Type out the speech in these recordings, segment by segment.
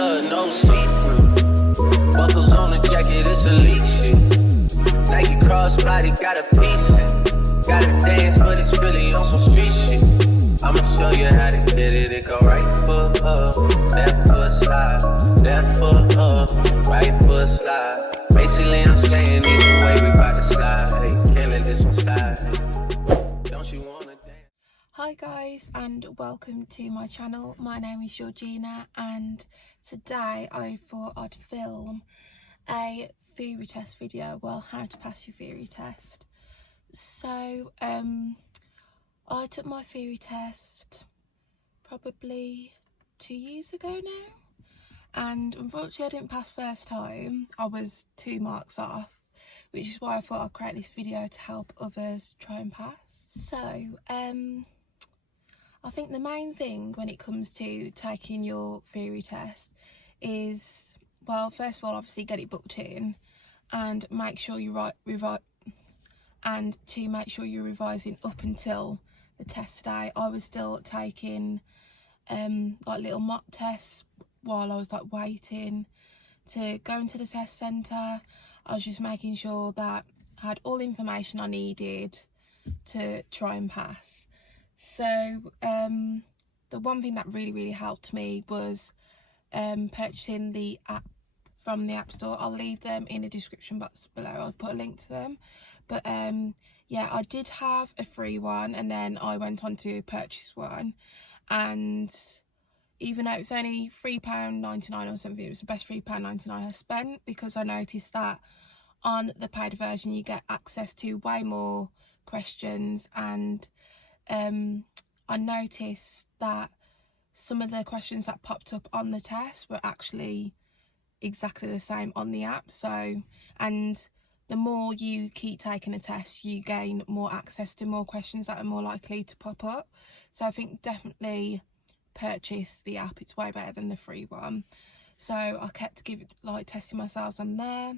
blood, no see-through. Buckles on the jacket, it's elite shit. Nike crossbody, got a piece in. Gotta dance, but it's really on some street shit. I'ma show you how to get it. It go right foot up, left foot slide, left foot up, right foot slide. Basically, I'm saying either way, we bout to slide. Hey, can't let this one slide. Don't you wanna dance? Hi guys, and welcome to my channel. My name is Georgina, and today I thought I'd film a theory test video. Well, how to pass your theory test. So I took my theory test probably 2 years ago now, and unfortunately I didn't pass first time. I was 2 marks off, which is why I thought I'd create this video to help others try and pass. So I think the main thing when it comes to taking your theory test is, well, first of all, obviously get it booked in and make sure you make sure you're revising up until the test day. I was still taking like little mock tests while I was like waiting to go into the test centre. I was just making sure that I had all the information I needed to try and pass. So the one thing that really helped me was purchasing the app from the App Store. I'll leave them in the description box below. I'll put a link to them. But yeah, I did have a free one, and then I went on to purchase one, and even though it was only £3.99 or something, it was the best £3.99 I spent, because I noticed that on the paid version you get access to way more questions, and I noticed that some of the questions that popped up on the test were actually exactly the same on the app. So, and the more you keep taking a test, you gain more access to more questions that are more likely to pop up. So I think definitely purchase the app. It's way better than the free one. So I kept testing myself on there.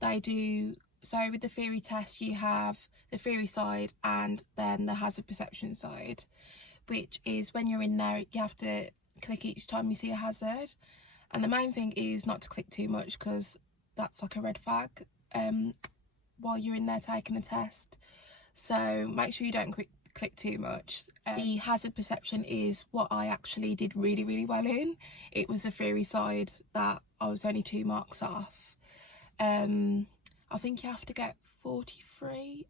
They do, so with the theory test you have the theory side and then the hazard perception side, which is when you're in there you have to click each time you see a hazard, and the main thing is not to click too much, because that's like a red flag while you're in there taking a test. So make sure you don't click too much. The hazard perception is what I actually did really well in. It was the theory side that I was only 2 marks off. I think you have to get 43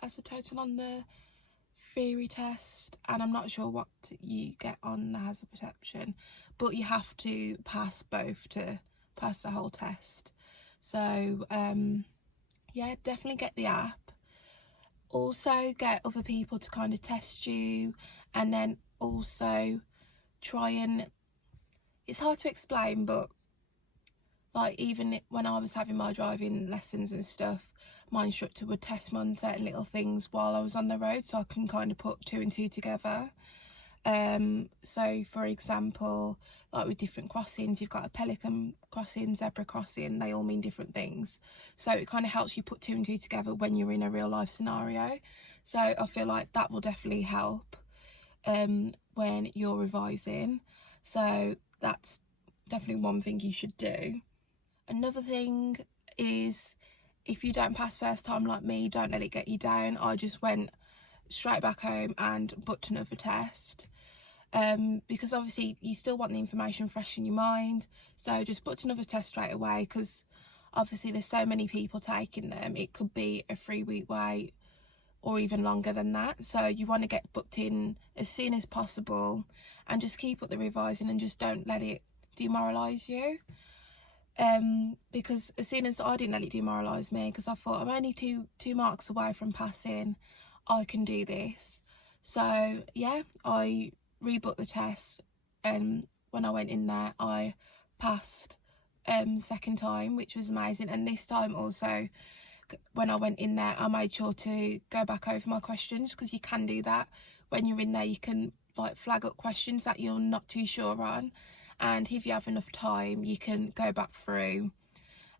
as a total on the theory test, and I'm not sure what you get on the hazard perception, but you have to pass both to pass the whole test. So yeah, definitely get the app. Also get other people to kind of test you, and then also try and, it's hard to explain, but like even when I was having my driving lessons and stuff, my instructor would test me on certain little things while I was on the road, so I can kind of put 2 and 2 together. So for example, like with different crossings, you've got a pelican crossing, zebra crossing, they all mean different things. So it kind of helps you put 2 and 2 together when you're in a real life scenario. So I feel like that will definitely help when you're revising. So that's definitely one thing you should do. Another thing is, if you don't pass first time like me, don't let it get you down. I just went straight back home and booked another test, because obviously you still want the information fresh in your mind. So just booked another test straight away, because obviously there's so many people taking them. It could be a 3-week wait or even longer than that. So you want to get booked in as soon as possible, and just keep up the revising and just don't let it demoralise you. Because as soon as I didn't let it demoralise me, because I thought I'm only two marks away from passing, I can do this. So yeah, I rebooked the test, and when I went in there I passed second time, which was amazing. And this time also, when I went in there, I made sure to go back over my questions, because you can do that when you're in there. You can like flag up questions that you're not too sure on, and if you have enough time you can go back through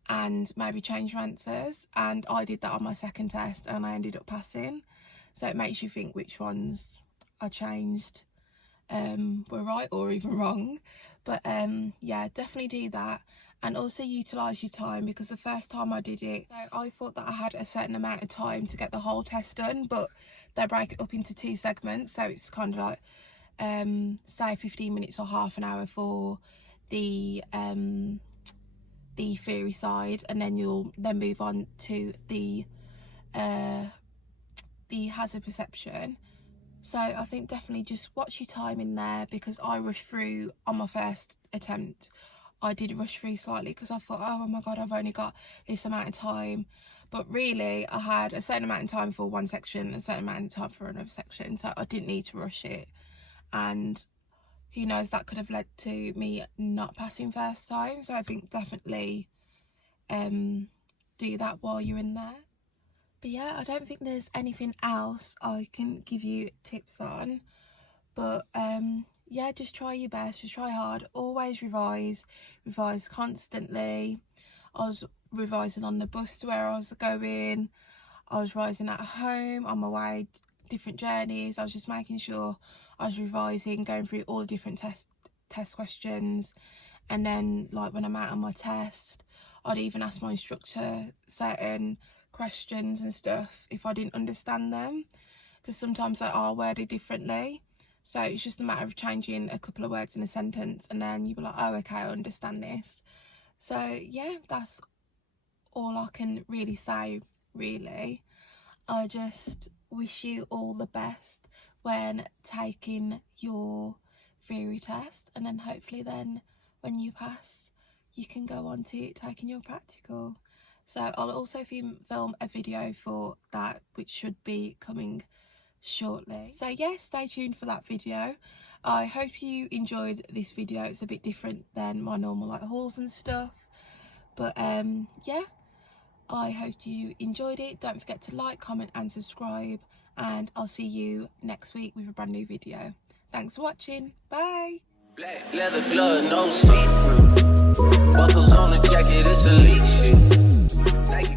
and maybe change your answers. And I did that on my second test and I ended up passing. So it makes you think which ones I changed were right or even wrong. But yeah, definitely do that, and also utilise your time, because the first time I did it, I thought that I had a certain amount of time to get the whole test done, but they break it up into 2 segments, so it's kind of like say 15 minutes or half an hour for the theory side, and then you'll then move on to the hazard perception. So I think definitely just watch your time in there, because I rushed through on my first attempt. I did rush through slightly because I thought, oh my god, I've only got this amount of time, but really I had a certain amount of time for one section, a certain amount of time for another section, so I didn't need to rush it. And who knows, that could have led to me not passing first time. So I think definitely do that while you're in there. But yeah, I don't think there's anything else I can give you tips on. But yeah, just try your best, just try hard, always revise constantly. I was revising on the bus to where I was going, I was revising at home, on my way, different journeys. I was just making sure I was revising, going through all the different test questions. And then like when I'm out on my test, I'd even ask my instructor certain questions and stuff if I didn't understand them, because sometimes they are worded differently. So it's just a matter of changing a couple of words in a sentence, and then you'll be like, oh okay, I understand this. So yeah, that's all I can really say, really. I just wish you all the best when taking your theory test, and then hopefully then when you pass you can go on to taking your practical. So I'll also film a video for that, which should be coming shortly. So yeah, stay tuned for that video. I hope you enjoyed this video. It's a bit different than my normal like hauls and stuff, but yeah, I hope you enjoyed it. Don't forget to like, comment and subscribe, and I'll see you next week with a brand new video. Thanks for watching. Bye. Black leather glove, no see-through. Buckles on the jacket, it's elite shit. Nike